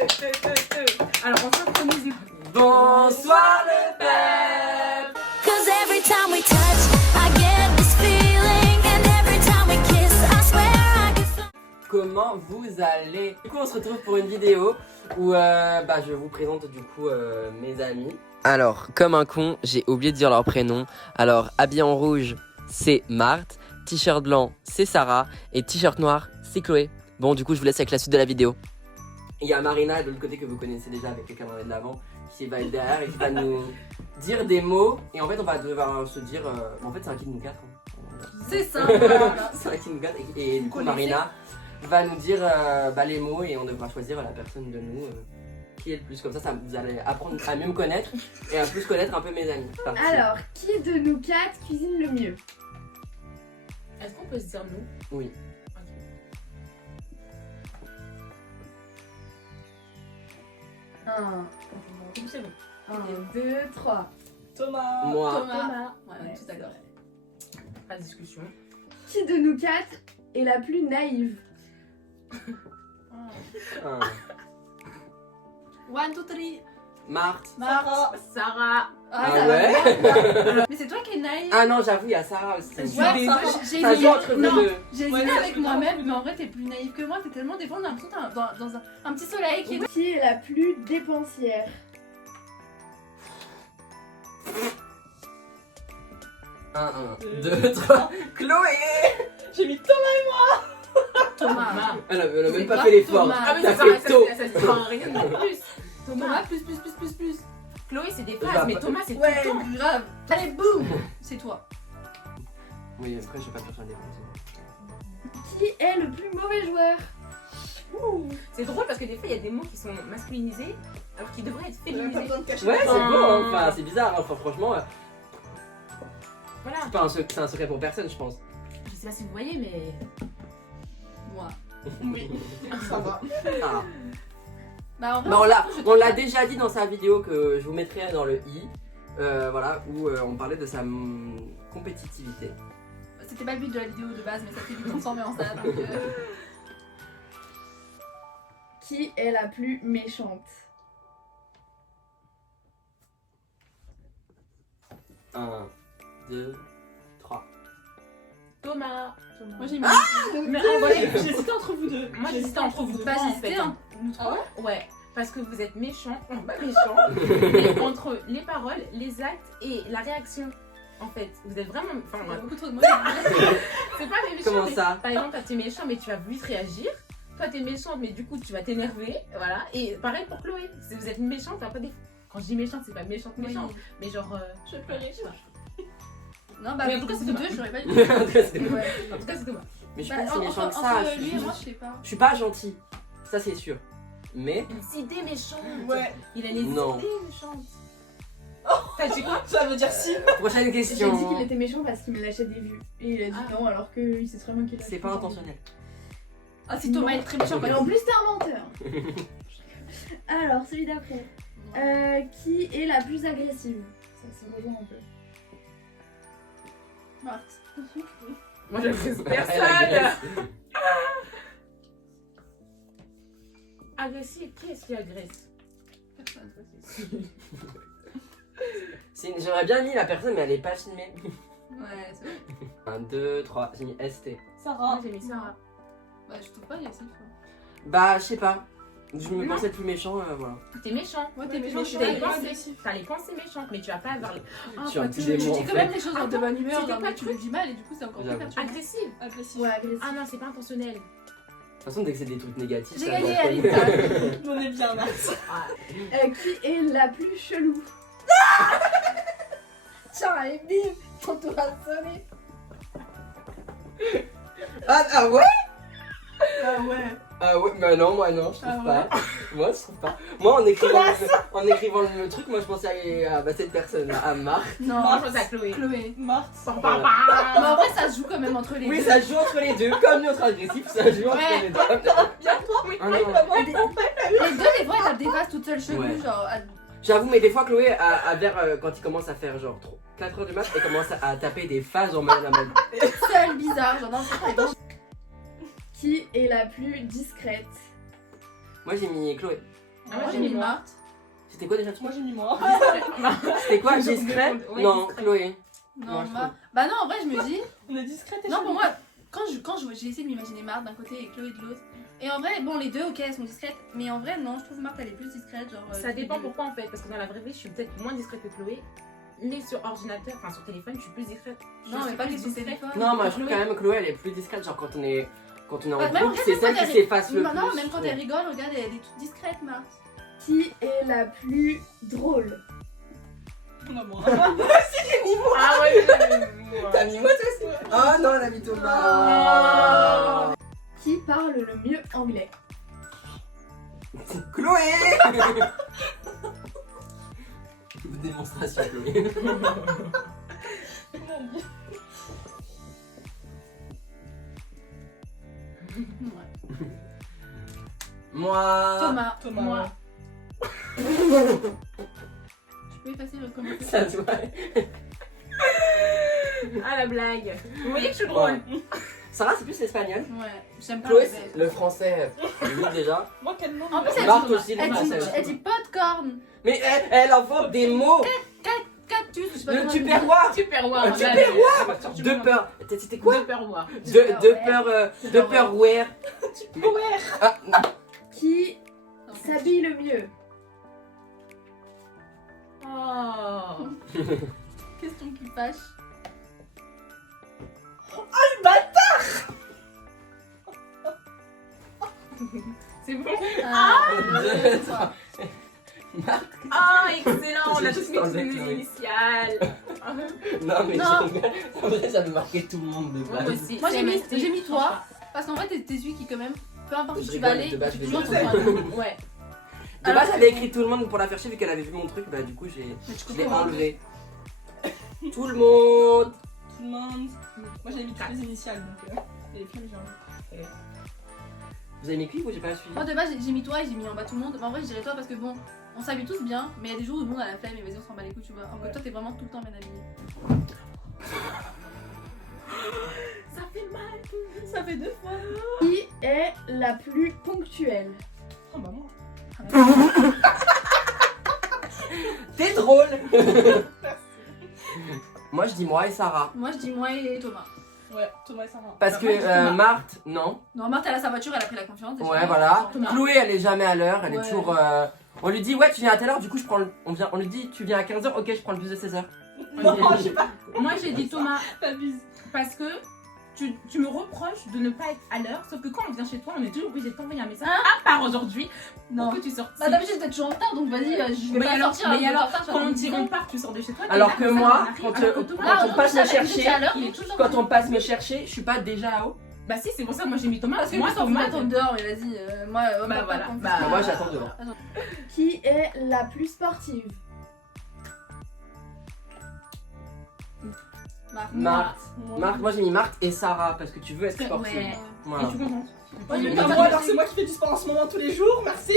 Alors on synchronise du coup. Bonsoir le peuple. Cause every time we touch, I get this feeling. And every time we kiss, I swear I get so... Comment vous allez? Du coup on se retrouve pour une vidéo où je vous présente du coup mes amis. Alors comme un con j'ai oublié de dire leur prénom. Alors habillé en rouge c'est Marthe, t-shirt blanc c'est Sarah et t-shirt noir c'est Chloé. Bon du coup je vous laisse avec la suite de la vidéo. Il y a Marina de l'autre côté que vous connaissez déjà avec le caméra de l'avant qui va être derrière et qui va nous dire des mots et en fait on va devoir se dire en fait c'est un kid nous 4 C'est ça. c'est un kid nous 4 et du coup Marina va nous dire les mots et on devra choisir la personne de nous qui est le plus. Comme ça vous allez apprendre à mieux me connaître et à plus connaître un peu mes amis. Parti. Alors, qui de nous quatre cuisine le mieux? Est-ce qu'on peut se dire nous? Oui. C'est bon. 1, 2, 3. Thomas. Moi. Thomas. Ouais, tout d'accord. Pas de discussion. Qui de nous quatre est la plus naïve? Un. 1, 2, 3. Marthe. Sarah. Ah ça ouais. Mais c'est toi qui es naïve. Ah non j'avoue il y a Sarah aussi. Ouais, j'ai Ça joue entre vous non, deux. j'ai Ouais, hésité c'est avec moi-même, mais en vrai, t'es plus naïve que moi. T'es tellement des fois, on a l'impression que t'es dans un petit soleil qui est. Qui est la plus dépensière? Un, 2, 3. Chloé. J'ai mis Thomas. Elle a même pas fait l'effort. Thomas. Ah mais T'as c'est fait ça, tôt. ça se prend rien de plus. Thomas, plus. Chloé, c'est des phases, mais Thomas, c'est tout le temps. grave. Allez, boum. C'est toi. Oui après je vais pas chercher un défense. Qui est le plus mauvais joueur? C'est drôle parce que des fois, il y a des mots qui sont masculinisés alors qu'ils devraient être féminisés. Ouais c'est beau hein. Enfin c'est bizarre hein. Enfin, franchement Voilà. c'est un secret pour personne je pense. Je sais pas si vous voyez, mais. Moi. Oui. Ça va. Ah. Bah, en vrai, Bah, on l'a déjà dit dans sa vidéo que je vous mettrai dans le i, voilà, où on parlait de sa compétitivité. c'était pas le but de la vidéo de base, mais ça s'est vite transformé en ça. Donc, Qui est la plus méchante? 1, 2, 3. Thomas. Moi j'ai mis. Mais en vrai, J'hésite entre vous deux. moi j'hésitais entre vous Pas trois, en hésiter, fait. hein. Nous Ah trois. ouais? Ouais, parce que vous êtes méchants, non pas méchants, mais entre les paroles, les actes et la réaction. En fait, vous êtes vraiment. Enfin, Il y a beaucoup trop de mots. c'est pas des méchants. Comment mais- ça? Par exemple, toi t'es méchant, mais tu vas vite réagir. Toi t'es méchante, mais du coup tu vas t'énerver. Voilà. Et pareil pour Chloé. Si vous êtes méchante, après des. Quand je dis méchante, c'est pas méchante, Oui. mais genre. Je vais pleurer. Non, bah, Mais en tout cas, c'est vous Thomas. deux, j'aurais pas dit. Mais Ouais. En tout cas, c'est Thomas. je suis Bah, pas si méchant que ça, entre je lui et suis, moi, je sais pas. je suis pas gentil, ça c'est sûr. Mais Des idées méchantes. Ouais. Il a les Non. idées méchantes. T'as dit quoi? Ça veut dire si. prochaine J'ai question. dit qu'il était méchant parce qu'il me lâchait des vues. Et il a dit Ah. non, alors qu'il sait très bien qu'il a. C'est pas intentionnel. Ah, si Thomas est très méchant. Et en plus, t'es un menteur. Alors, celui d'après. Qui est la plus agressive? Ça se rejoint un peu. Marthe. Moi je fais Elle personne. agresse. Agressif, qui est-ce qui agresse? Personne. J'aurais bien mis la personne mais elle est pas filmée. Ouais, c'est vrai. 1, 2, 3, j'ai mis ST. Moi Sarah. j'ai mis Sarah. Bah, je trouve pas agressif. Bah je sais pas, je me Non. pensais plus méchant, voilà. T'es méchant. Ouais, t'es mais méchant. je suis T'as les pas pensées. agressif. T'as les pensées méchantes, mais tu vas pas avoir les. Tu as un petit Tu démon en dis quand même fait. des choses de bonne humeur, C'était genre, pas mais tu le dis mal et du coup, c'est encore plus J'avoue. perturbant. Agressive. Agressif. Ouais, agressif. Ah non, c'est pas intentionnel. De toute façon dès que c'est des trucs négatifs, J'ai ça gagné, doit être- Alita. On est bien, Max. Qui est la plus chelou? Tiens, et bim, ton tour a sonné. Ah ouais? Ah ouais. Ah ouais, mais non, moi non, je trouve Ah pas. Moi je trouve pas. Moi en écrivant le truc, moi je pensais à cette personne, à Marc. Non, Moi je pense à Chloé. Chloé. Marthe. Voilà. Mais en vrai, ça se joue quand même entre les Oui, deux. ça joue entre les deux, comme notre agressif, ça joue entre Ouais. les deux. Bien toi. Ah non. Les deux, des fois, elles dépassent toutes seules chelou, Ouais. genre. J'avoue, mais des fois Chloé, quand il commence à faire genre 4h du mat, elle commence à taper des phases en mode. Seule, bizarre, genre dans ce Qui est la plus discrète? Moi j'ai mis Chloé. Ah, Moi j'ai mis Marthe. C'était quoi déjà? Moi j'ai mis moi. C'était quoi? Discret? Ouais, Non, discret. Chloé. Non, Moi, je Marthe. Bah non, en vrai, je me dis. On est discrète et Non, pour chelou. moi, j'ai essayé de m'imaginer Marthe d'un côté et Chloé de l'autre. Et en vrai, bon, les deux, ok, elles sont discrètes. Mais en vrai, non, je trouve Marthe, elle est plus discrète. Genre, Ça dépend pourquoi en fait, parce que dans la vraie vie, je suis peut-être moins discrète que Chloé, mais sur ordinateur, enfin sur téléphone, je suis plus discrète. Non, mais pas que sur téléphone. Non, moi je trouve quand même Chloé elle est plus discrète. Genre quand on est en Bah, même groupe, regarde, c'est même celle quand qui elle- s'efface le Non, plus. non, même je quand trouve. elle rigole, regarde, elle est toute discrète, Marthe. Qui est la plus drôle? Non, moi. Ah ouais, T'as mis moi toi aussi? Oh non, elle a mis Thomas. Qui parle le mieux anglais? Chloé. Démonstration Chloé. Ouais. Moi. Thomas. Thomas. Moi. Tu peux effacer le commentaire. Ça se voit. Ah la blague. Vous voyez que je suis drôle. Sarah c'est plus l'espagnol. Ouais, j'aime pas Chloé le c'est le français. Oui déjà. Moi quel nom? En plus, elle Marthe dit, aussi le français. elle dit popcorn. Mais elle invente des mots. Cactus, je sais pas Le comment elle dit. tupperware. Tupperware. Un tupperware. De peur. C'était quoi? Tupperware. De Tupperware. Ah, Qui s'habille le mieux? Oh. Question qui fâche. C'est bon. deux, trois. Ah excellent. On a tous mis Juste nos enlever, initiales. Non mais Non. je rigole. En vrai ça me marquait tout le monde de Moi base. aussi. Moi, C'est j'ai mis toi. franchement. Parce qu'en fait, t'es celui qui, quand même, peu importe où Je tu vas rigole, aller, de base, tu je toujours rigole. ton point. Ouais. De base j'avais écrit tout le monde pour la faire chier vu qu'elle avait vu mon truc, bah du coup Mais tu je l'ai comprends. enlevé. Tout le monde. Tout le monde. Moi j'ai mis toutes les initiales donc. Et les films j'ai envie. Vous avez mis qui ou j'ai pas suivi? Moi, de base, j'ai mis toi et j'ai mis en bas tout le monde. Mais en vrai, je dirais toi parce que bon, on s'habille tous bien, mais il y a des jours où tout le monde a la flemme et vas-y, on s'en bat les couilles, tu vois. Alors que Ouais. toi, t'es vraiment tout le temps bien habillée. Ça fait mal. Ça fait 2 fois. Qui est la plus ponctuelle? Oh bah moi. T'es drôle. Merci. Moi je dis moi et Sarah. Moi, je dis moi et Thomas. Ouais, Thomas et Sarah. Parce Alors, que moi, je dis Thomas. Marthe, non. Non, Marthe, elle a sa voiture, elle a pris la confiance. déjà. Ouais voilà. Thomas. Chloé elle est jamais à l'heure, elle est Ouais. toujours. On lui dit ouais tu viens à telle heure, du coup je prends on lui dit tu viens à 15h, ok je prends le bus de 16h. Non, j'ai pas. Moi j'ai dit Thomas T'abuses. parce que tu me reproches de ne pas être à l'heure, sauf que quand on vient chez toi, on est toujours obligé de t'envoyer un message. À part aujourd'hui, Non. pour que tu sortes. Bah, d'habitude, t'es toujours en retard, donc vas-y, je vais Mais pas alors, sortir. mais hein, alors, en retard, je vais quand on attendre dit 10 on ans. part, tu sors de chez toi. t'es Alors là, que ça, moi, ça arrive, quand alors que Thomas, Là, on aujourd'hui, passe me j'étais chercher, à l'heure, il est toujours quand on passe me chercher, je suis pas déjà là-haut. Bah si, c'est pour ça que moi j'ai mis Thomas. Parce que moi, moi, t'en Thomas, attendre dehors, mais vas-y, moi, on Bah, va voilà. pas compter. Bah, moi, j'attends dehors. Qui est la plus sportive? Marthe. Marthe, moi j'ai mis Marthe et Sarah parce que tu veux être sportive. Ouais. Voilà. Et tu comprends. Moi, j'ai mis Bah, Thomas, moi mais alors c'est moi qui fais du sport en ce moment tous les jours, merci.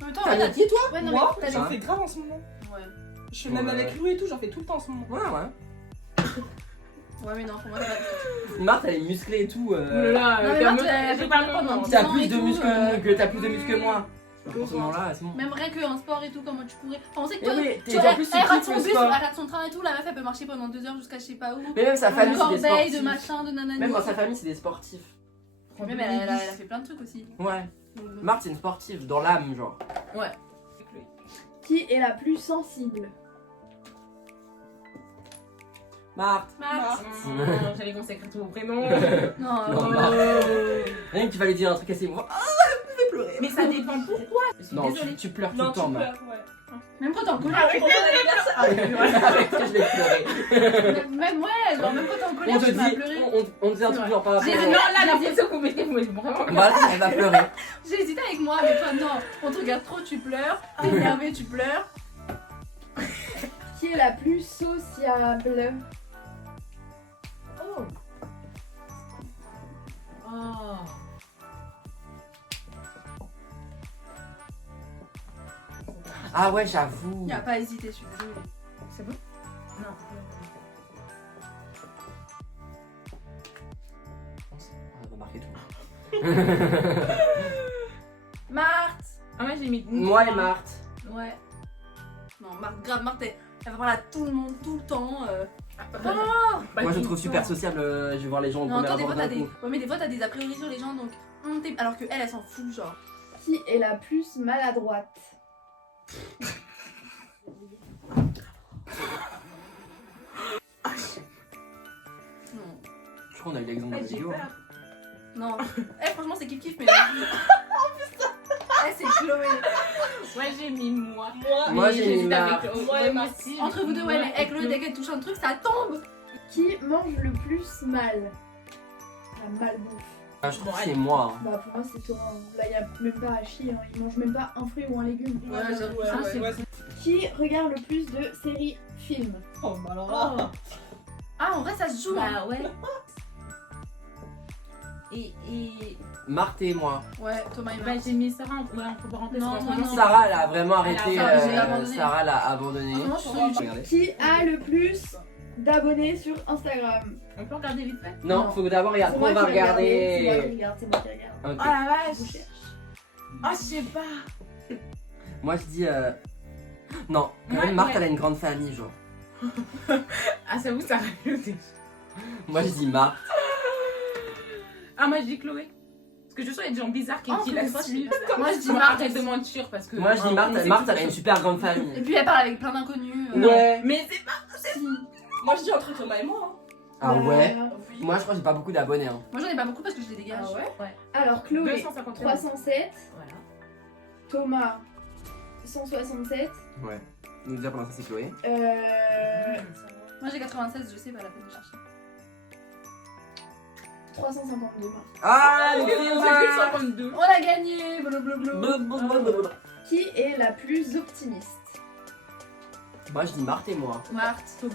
En même temps, T'as ouais, mis qui toi? ouais, non, Moi mais t'as j'en des- fais grave en ce moment. Ouais. Je suis même Ouais. avec Lou et tout, j'en fais tout le temps en ce moment. Ouais ouais. Ouais, mais non, pour moi, ça va. Marthe elle est musclée et tout. Oh là là, Non, mais calme- Marthe, elle j'ai fait pas pas mon nom. pendant- T'as 10 ans plus et de tout, muscles t'as plus de muscles que moi. Ouais. À ce moment-là, c'est bon. Même rien qu'en sport et tout, comment tu courais. Enfin, on sait que Mais toi, oui, tu t'es vois, en plus tu elle rate kiffes son le bus, sport. elle rate son train et tout. La meuf, elle peut marcher pendant 2 heures jusqu'à je sais pas où. Mais même sa De famille c'est des corbeille, de sportifs. machin, de nanani. Même dans sa famille c'est des sportifs. Même elle a fait plein de trucs aussi. Ouais. Donc, bon. Marthe c'est une sportive dans l'âme genre. Qui est la plus sensible? Marthe. Marthe. J'allais consacrer tout mon prénom. Non, Non, euh, Marthe. Rien que tu vas lui dire un truc assez moi. Ah, je vais pleurer. Mais ça dépend pourquoi. Je suis Non, désolée. tu pleures tout Non, le tu temps, Marthe. pleures, ouais. même quand t'es en colère. Ah, pour ton anniversaire. Avec toi, je vais pleurer. Même ouais, genre même quand t'es en colère, On te tu vas dit, pleurer. on te dit un truc genre par rapport J'ai dit au- non, là, la photo que vous mettez, vous êtes vraiment. Bah, elle va pleurer. J'ai hésité avec moi, mais toi non. On te regarde trop, tu pleures. T'es énervé, tu pleures. Qui est la plus sociable? Oh. Oh. Ah ouais, j'avoue. Y a pas à hésiter, je suis désolée. C'est bon? Non. On va marquer tout. Marthe. Ah, moi j'ai mis. Moi et Marthe. Ouais. Non, Marthe, elle va parler à tout le monde, tout le temps. Moi je me trouve super sociable, je vais voir les gens au Non, premier toi, des abord fois, t'as d'un des... coup. Ouais, mais des fois, t'as des a priori sur les gens, donc... Alors que elle s'en fout, genre. Qui est la plus maladroite? Non. Je crois qu'on a eu l'exemple de la J'ai vidéo. peur. Non. Franchement, c'est kiff-kiff, mais... Oh putain. C'est Chloé. Moi j'ai mis moi. Moi, Mais j'ai j'hésite mis avec- Marthe. ouais, moi aussi. Entre vous deux, ouais, mais avec Chloé, dès qu'elle touche un truc, ça tombe. Qui mange le plus mal? La malbouffe. Ah, je trouve Bon, que c'est allez. moi. hein. Bah pour moi c'est Thomas. Là y a même pas à chier. Hein. Il mange même pas un fruit ou un légume. Ouais, j'avoue, Ah, ouais, c'est- ouais. Qui regarde le plus de séries films? Oh, bah alors là. Ah, en vrai, ça se joue. Bah ouais. Et. Marthe et moi. Ouais, Thomas et Bah Marthe. j'ai mis Sarah entre parenthèses. Non, parce que non, vraiment, non. Sarah, elle a vraiment arrêté. Elle a abandonné. Sarah l'a abandonné. Vraiment, je suis Regardez. Qui a le plus d'abonnés sur Instagram? On peut regarder vite fait. Non, faut d'abord regarder. C'est moi On va qui regarde, c'est moi qui regarder. regarde, c'est moi qui regarde. Ok. Oh la Je vache. cherche. Oh je sais pas. Moi je dis. Non, quand Ouais, même, Marthe ouais. elle a une grande famille, genre. Ah ça vous ça rajoute. Moi je dis Marthe. Ah moi je dis Chloé. Parce que je sens qu'il y a des gens bizarres qui Oh, la Chloé, suivent. Moi, je dis Bon, Marthe. arrête de mentir parce que. Moi je dis on Marthe. sait Marthe tout elle a une ça. super grande Et famille. puis, elle parle avec plein d'inconnus. Ouais. Mais c'est pas. Si. Moi, je dis entre Thomas et moi. Ah ouais. Oui. Moi je crois que j'ai pas beaucoup d'abonnés. Hein. Moi, j'en ai pas beaucoup parce que je les dégage. Ah ouais? Ouais. Alors Chloé 250 307, Voilà. Thomas 167, Ouais. Donc déjà pour l'instant c'est Chloé. Moi, j'ai 96, je sais pas la peine de chercher. 352 Marthe. Ah On fait 52. On a gagné. Blablabla. Qui est la plus optimiste? Moi je dis Marthe et moi. Marthe. Thomas.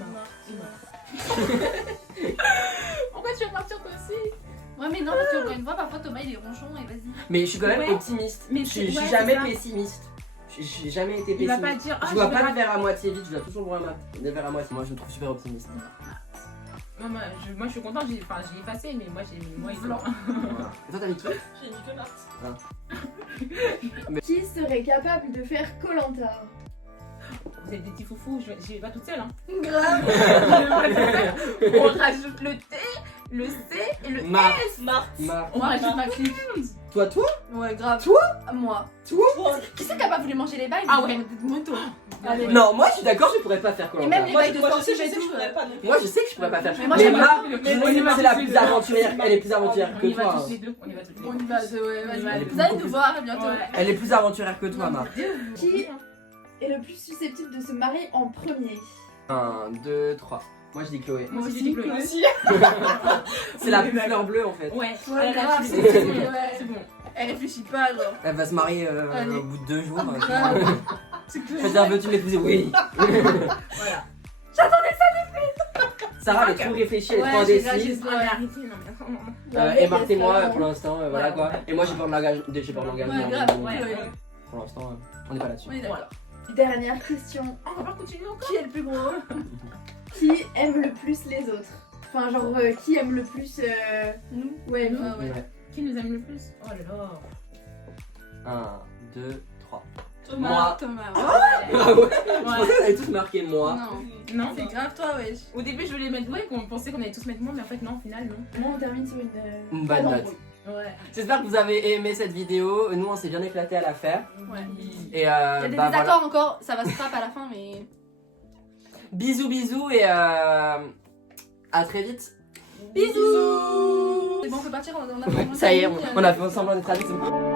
Pourquoi tu veux partir toi aussi? Ouais, mais non, parce qu'encore une fois, parfois, Thomas, il est ronchon et vas-y. Mais je suis quand même Ouais. optimiste. Mais je c'est- suis ouais, jamais c'est ça. pessimiste. J'ai jamais été Il va pessimiste. pas dire. Ah, Je vois vais pas le rater. verre à moitié vide, je dois toujours voir le verre à moitié. Moi je me trouve super optimiste. Moi je suis contente, j'ai effacé, mais moi j'ai mis moi et Blanc. Voilà. Et toi t'as mis qui? J'ai mis que Marthe. Qui serait capable de faire Koh-Lanta? Vous êtes des petits foufous, je vais pas toute seule. Hein. Grave. On rajoute le T, le C et le Marthe. Marthe. Marthe. On rajoute ma clique. Toi Ouais, grave. Toi Moi. Toi. Qui c'est qui a pas voulu manger les bails? Ah ouais. Moto. Allez. Non, moi je suis d'accord, je pourrais pas faire Et même Koh-Lanta. les Moi, bails de je sais, sportifs je et sais que je tout. pourrais pas non plus. Moi je sais que je pourrais pas faire. Mais moi, mais j'aime Marthe, pas. je Mais sais on y que va c'est la tous plus les deux. aventurière. Elle est plus aventurière On que y va toi. tous les deux. On y va tous les On deux. y va, ouais, vas-y. Elle est Vous allez beaucoup nous voir bientôt. Ouais. Elle est plus aventurière que toi, Marthe. Qui est le plus susceptible de se marier en premier? 1, 2, 3. Moi je dis Chloé. Moi aussi, j'ai dit Chloé. aussi. C'est la plus fleur bleue en fait. Ouais, Ouais, elle a grave, fini. c'est C'est bon, bon. ouais. C'est bon. Elle réfléchit pas, genre. Elle va se marier Allez. au bout de 2 jours. Grave. Je vais dire, veux-tu m'épouser? Oui. Voilà. Sarah elle est trop réfléchie, elle est Ouais, trop j'ai indécise. Ah, mais arrêtez, non, mais. Et Marthe et moi pour l'instant, voilà Ouais, quoi. ouais. Et moi j'ai peur de l'engagement. Ouais, grave. donc, Ouais, ouais. Pour l'instant, on n'est pas là-dessus. On est d'accord. Dernière question. Ah, on va pas continuer encore. Qui est le plus gros? Qui aime le plus les autres? Enfin genre qui aime le plus Nous. Ouais, nous. Ah ouais. Ouais. Qui nous aime le plus? Oh là là. 1, 2, 3. Thomas. Moi. Thomas. Ah ouais. Je pensais que vous allez tous marquer moi. Non. Non, C'est grave, toi, wesh. Au début, je voulais mettre ouais, qu'on pensait qu'on allait tous mettre moi, mais en fait, non, au final, non. Moi on termine sur une Une pas bonne note. d'embrouille. Ouais. J'espère que vous avez aimé cette vidéo. Nous on s'est bien éclaté à la faire. Ouais. Et Il y a des bah, désaccords encore, ça va se frapper à la fin, mais. bisous bisous et à très vite. Bisous! C'est bon, on peut partir, on a Ça y est, on a fait semblant d'être amis. c'est bon.